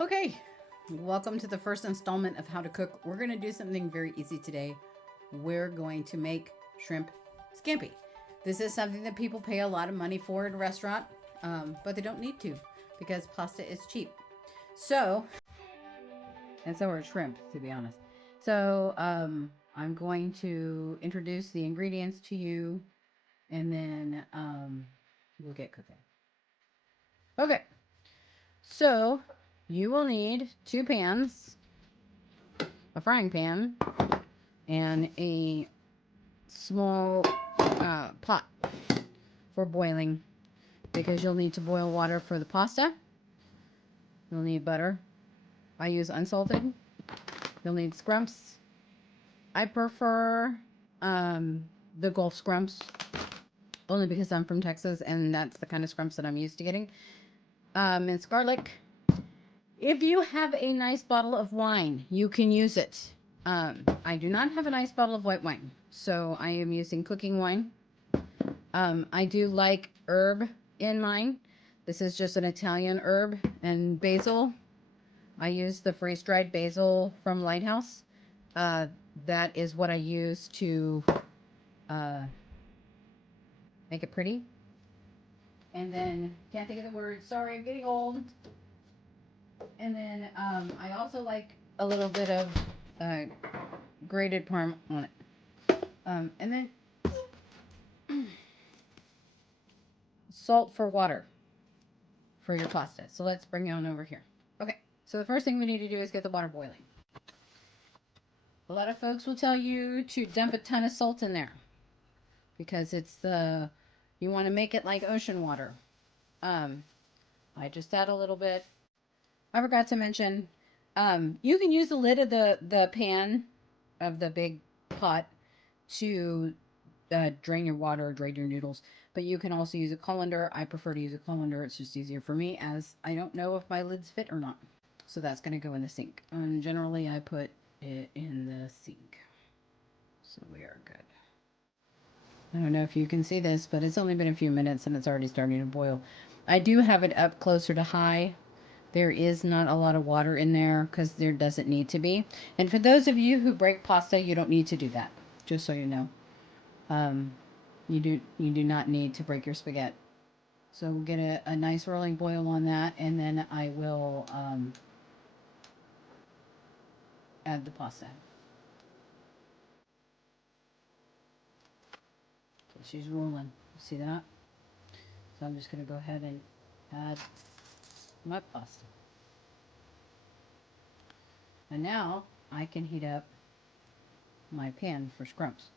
Okay, welcome to the first installment of How to Cook. We're going to do something very easy today. We're going to make shrimp scampi. This is something that people pay a lot of money for at a restaurant, but they don't need to because pasta is cheap. So are shrimp, to be honest. So I'm going to introduce the ingredients to you, and then we'll get cooking. Okay, so you will need 2 pans, a frying pan, and a small pot for boiling, because you'll need to boil water for the pasta. You'll need butter. I use unsalted. You'll need scrumps. I prefer the Gulf scrumps, only because I'm from Texas and that's the kind of scrumps that I'm used to getting. And it's garlic. If you have a nice bottle of wine, you can use it. I do not have a nice bottle of white wine, so I am using cooking wine. I do like herb in mine. This is just an Italian herb and basil. I use the freeze-dried basil from Lighthouse. That is what I use to make it pretty. And then, can't think of the word, sorry, I'm getting old. And then I also like a little bit of grated parm on it. And then salt for water for your pasta. So let's bring it on over here. Okay, so the first thing we need to do is get the water boiling. A lot of folks will tell you to dump a ton of salt in there because you want to make it like ocean water. I just add a little bit. I forgot to mention, you can use the lid of the pan of the big pot to drain your water or drain your noodles, but you can also use a colander. I prefer to use a colander. It's just easier for me, as I don't know if my lids fit or not. So that's going to go in the sink. And generally I put it in the sink. So we are good. I don't know if you can see this, but it's only been a few minutes and it's already starting to boil. I do have it up closer to high. There is not a lot of water in there because there doesn't need to be. And for those of you who break pasta, you don't need to do that, just so you know. You do not need to break your spaghetti. So we'll get a nice rolling boil on that, and then I will add the pasta. So she's rolling. See that? So I'm just going to go ahead and add my pasta. And now I can heat up my pan for scrumps.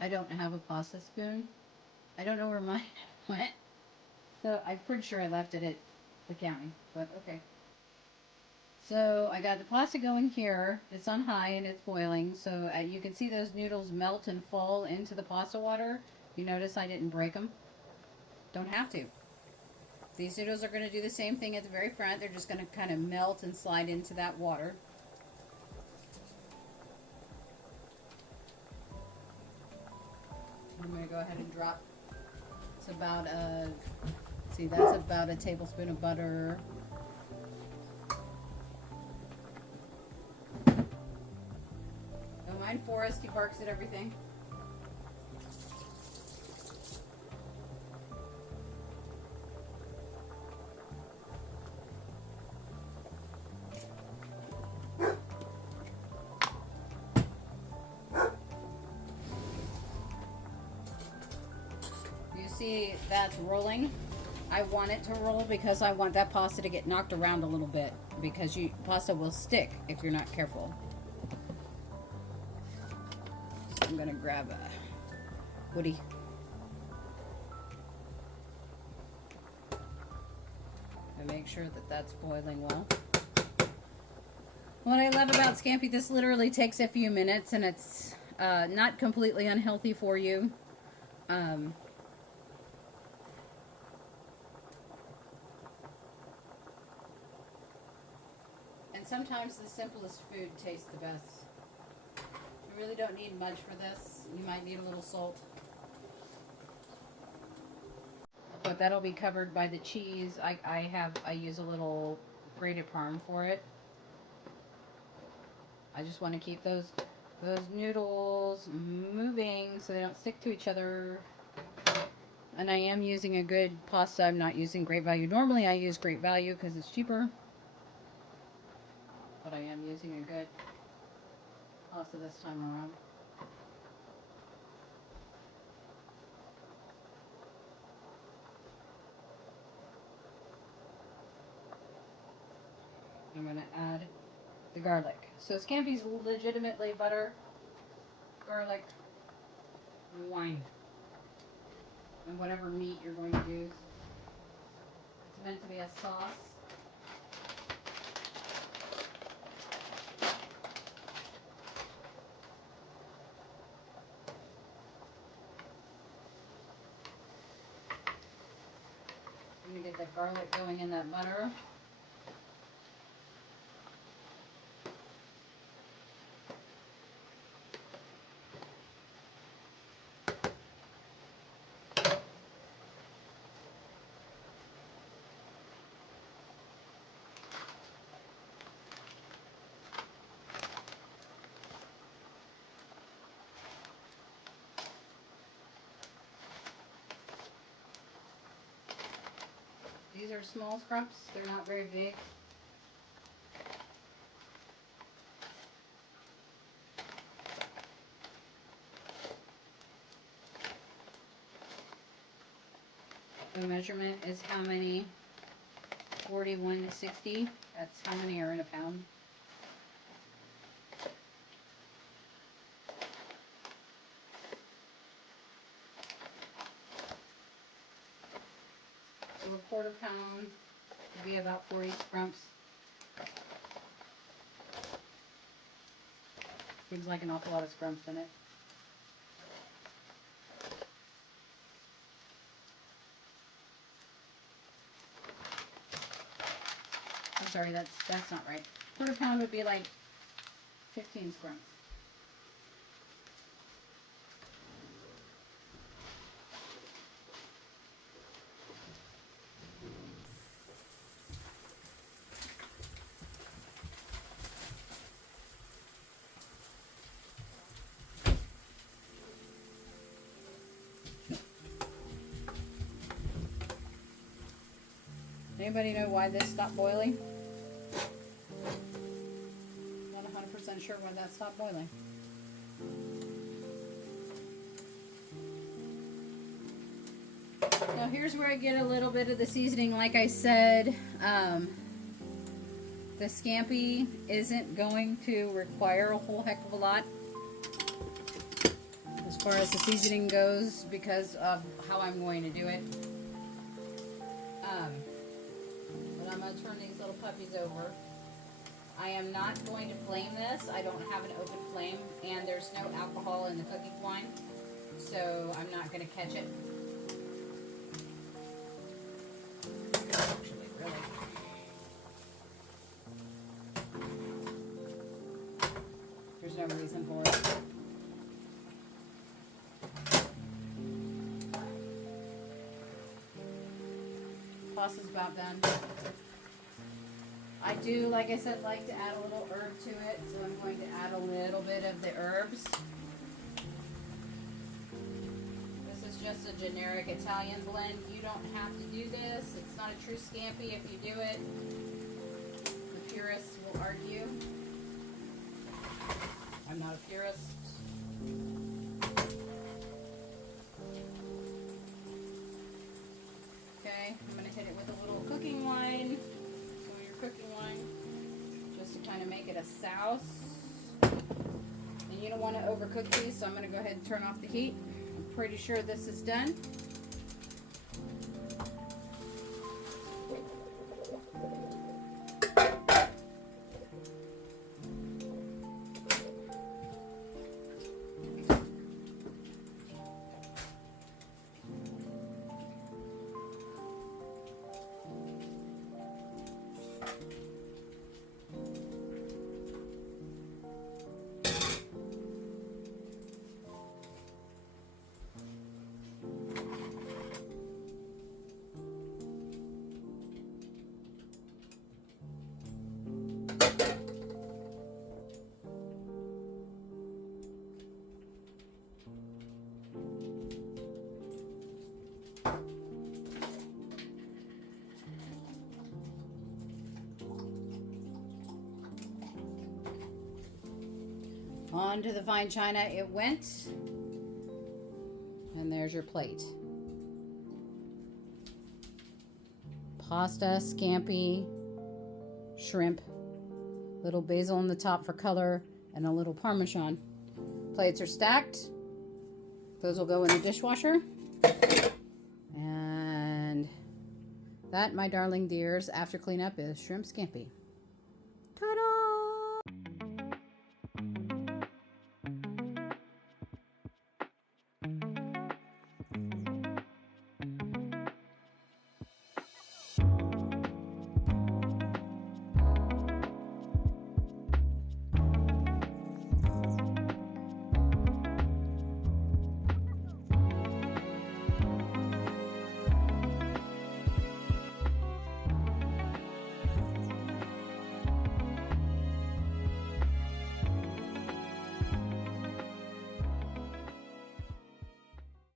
I don't have a pasta spoon. I don't know where mine went. So I'm pretty sure I left it at the county, but okay. So I got the pasta going here. It's on high and it's boiling. So you can see those noodles melt and fall into the pasta water. You notice I didn't break them. Don't have to. These noodles are going to do the same thing at the very front. They're just going to kind of melt and slide into that water. I'm going to go ahead and drop. It's about that's about a tablespoon of butter. Don't mind Forrest, he barks at everything. You see that's rolling. I want it to roll because I want that pasta to get knocked around a little bit, because pasta will stick if you're not careful. So I'm gonna grab a Woody. to make sure that that's boiling well. What I love about Scampi, this literally takes a few minutes, and it's not completely unhealthy for you. And sometimes the simplest food tastes the best. You really don't need much for this. You might need a little salt. But that'll be covered by the cheese. I use a little grated parm for it. I just want to keep those noodles moving so they don't stick to each other. And I am using a good pasta. I'm not using Great Value. Normally I use Great Value because it's cheaper. But I am using a good pasta this time around. I'm going to add the garlic. So Scampi's legitimately butter, garlic, and wine. And whatever meat you're going to use. It's meant to be a sauce. I'm going to get the garlic going in that butter. These are small scrumps. They're not very big. The measurement is how many? 4160. That's how many are in a pound. So a quarter pound would be about 40 scrumps. Seems like an awful lot of scrumps in it. I'm sorry, that's not right. Quarter pound would be like 15 scrumps. Anybody know why this stopped boiling? Not 100% sure why that stopped boiling. Now here's where I get a little bit of the seasoning. Like I said, the Scampi isn't going to require a whole heck of a lot as far as the seasoning goes because of how I'm going to do it. But I'm going to turn these little puppies over. I am not going to flame this. I don't have an open flame, and there's no alcohol in the cooking wine, so I'm not going to catch it. Actually, really. There's no reason for it. Pasta's about done. I do, like I said, like to add a little herb to it, so I'm going to add a little bit of the herbs. This is just a generic Italian blend. You don't have to do this. It's not a true Scampi if you do it. The purists will argue. I'm not a purist. Okay, I'm going to hit it with a little cooking wine. Cooking wine, just to kind of make it a sauce. And you don't want to overcook these, so I'm going to go ahead and turn off the heat. I'm pretty sure this is done. Onto the fine china it went. And there's your plate. Pasta, scampi, shrimp, little basil on the top for color, and a little Parmesan. Plates are stacked. Those will go in the dishwasher. And that, my darling dears, after cleanup is shrimp scampi.